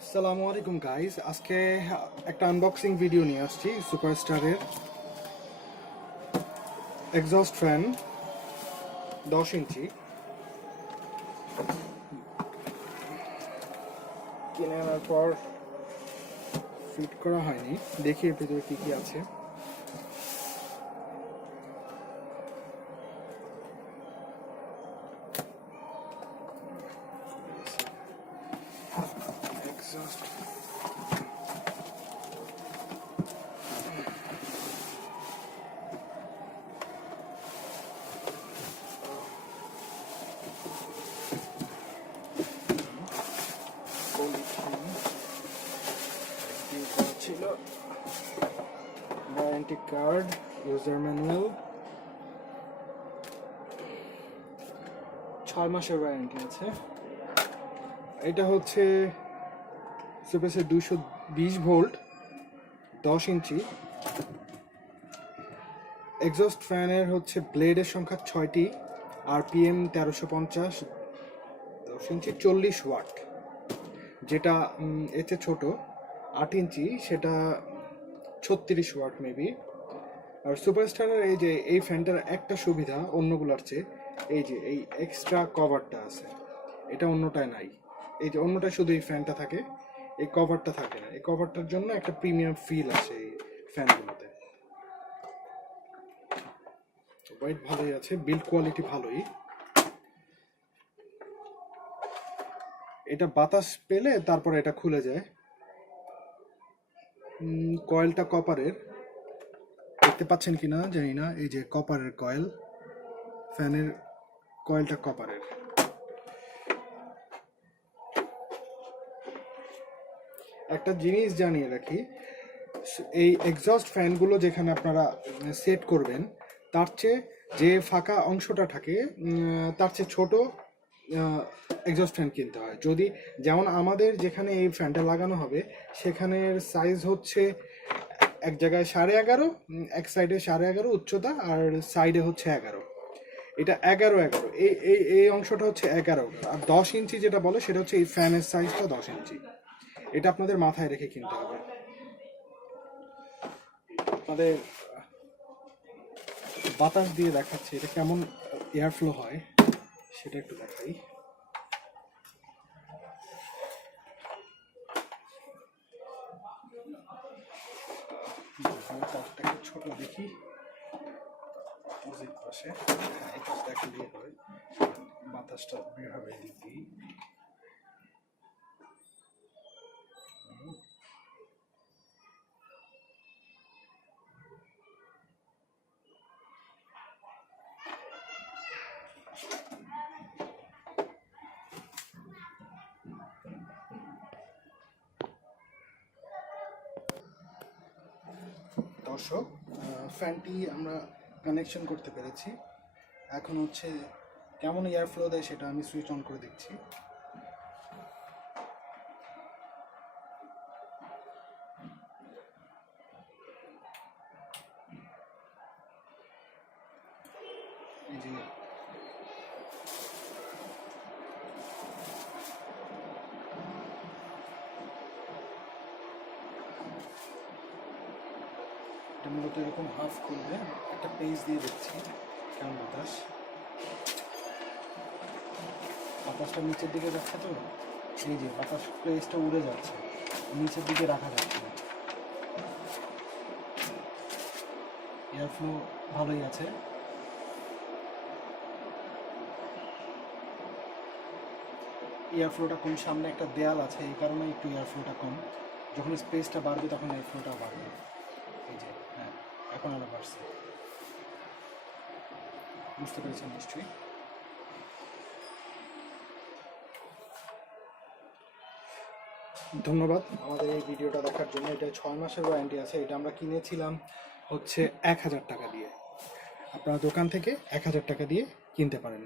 আসসালামু আলাইকুম গাইস, আজকে একটা আনবক্সিং ভিডিও নিয়ে আসছি সুপারস্টারের এক্সস্ট ফ্যান 10 ইঞ্চি কিনে আনার পর ফিট করা হয়নি। দেখি এর ভিতরে কি কি আছে। এক্সস্ট ছিল ওয়ারেন্টি কার্ড, ইউজার ম্যানুয়াল, 6 মাসের ওয়ারেন্টি আছে। এটা হচ্ছে সুপারসের 220 ভোল্ট 10 ইঞ্চি এক্সস্ট ফ্যানের হচ্ছে ব্লেডের সংখ্যা 6টি, আরপিএম 1350, 10 ইঞ্চি 40 ওয়াট। যেটা এতে ছোট 8 ইঞ্চি সেটা 36 ওয়াট মেবি। আর সুপারস্টারের এই ফ্যানটার একটা সুবিধা অন্যগুলোর চেয়ে, এই যে এই এক্সট্রা কভারটা আছে, এটা অন্যটায় নাই। এই যে অন্যটায় শুধু এই ফ্যানটা থাকে, এই কভারটা থাকে না। এই কভারটার জন্য একটা প্রিমিয়াম ফিল আছে এই ফ্যানগুলোতে। ওয়েট ভালোই আছে, বিল্ড কোয়ালিটি ভালোই। এটা বাতাস পেলে তারপরে এটা খুলে যায়। কয়েলটা কপারের, দেখতে পাচ্ছেন কিনা জানি না। এই যে কপারের কয়েল, ফ্যানের কয়েলটা কপারের। একটা জিনিস জানিয়ে রাখি, এই এক্সস্ট ফ্যানগুলো যেখানে আপনারা সেট করবেন তার চেয়ে যে ফাঁকা অংশটা থাকে তার চেয়ে ছোট এক্সস্ট ফ্যান কিনতে হয়। যদি যেমন আমাদের যেখানে এই ফ্যানটা লাগানো হবে সেখানের সাইজ হচ্ছে এক জায়গায় 11.5, এক সাইডে 11.5 উচ্চতা, আর সাইডে হচ্ছে 11। এটা 11 এই এই এই অংশটা হচ্ছে 11, আর 10 ইঞ্চি যেটা বলে সেটা হচ্ছে এই ফ্যানের সাইজটা 10 ইঞ্চি। এটা আপনাদের মাথায় রেখে কিনতে হবে। আপনাদের বাতাস দিয়ে দেখাচ্ছে এটা কেমন এয়ার ফ্লো হয়, সেটা একটু দেখাই। ছোট দেখি অপোজিট পাশে, এই পাশটা একটু দিয়ে হবে, বাতাসটা বের হবে এদিক দিয়ে। দর্শক, ফ্যানটি আমরা কানেকশন করতে পেরেছি। এখন হচ্ছে কেমন এয়ার ফ্লো দেয় সেটা আমি সুইচ অন করে দেখছি। এই যে এটা মূলত এরকম হাফ করবে, একটা পেজ দিয়ে দেখছি কেমন বাতাস। বাতাসটা নিচের দিকে যাচ্ছে, তো এই যে বাতাস পেজটা উড়ে যাচ্ছে, নিচের দিকে রাখা যাচ্ছে না। এয়ার ফ্লো ভালোই আছে। এয়ার ফ্লোটা কম, সামনে একটা দেয়াল আছে এই কারণে একটু এয়ার ফ্লোটা কম। যখন স্পেসটা বাড়বে তখন এয়ার ফ্লোটা বাড়বে। এই যে হ্যাঁ, এখন আরো বাড়ছে, বুঝতে পেরেছেন নিশ্চয়ই। ধন্যবাদ আমাদের এই ভিডিওটা দেখার জন্য। এটা 6 মাসের ওয়ারেন্টি আছে। এটা আমরা কিনেছিলাম হচ্ছে 1000 টাকা দিয়ে। আপনারা দোকান থেকে 1000 টাকা দিয়ে কিনতে পারেন।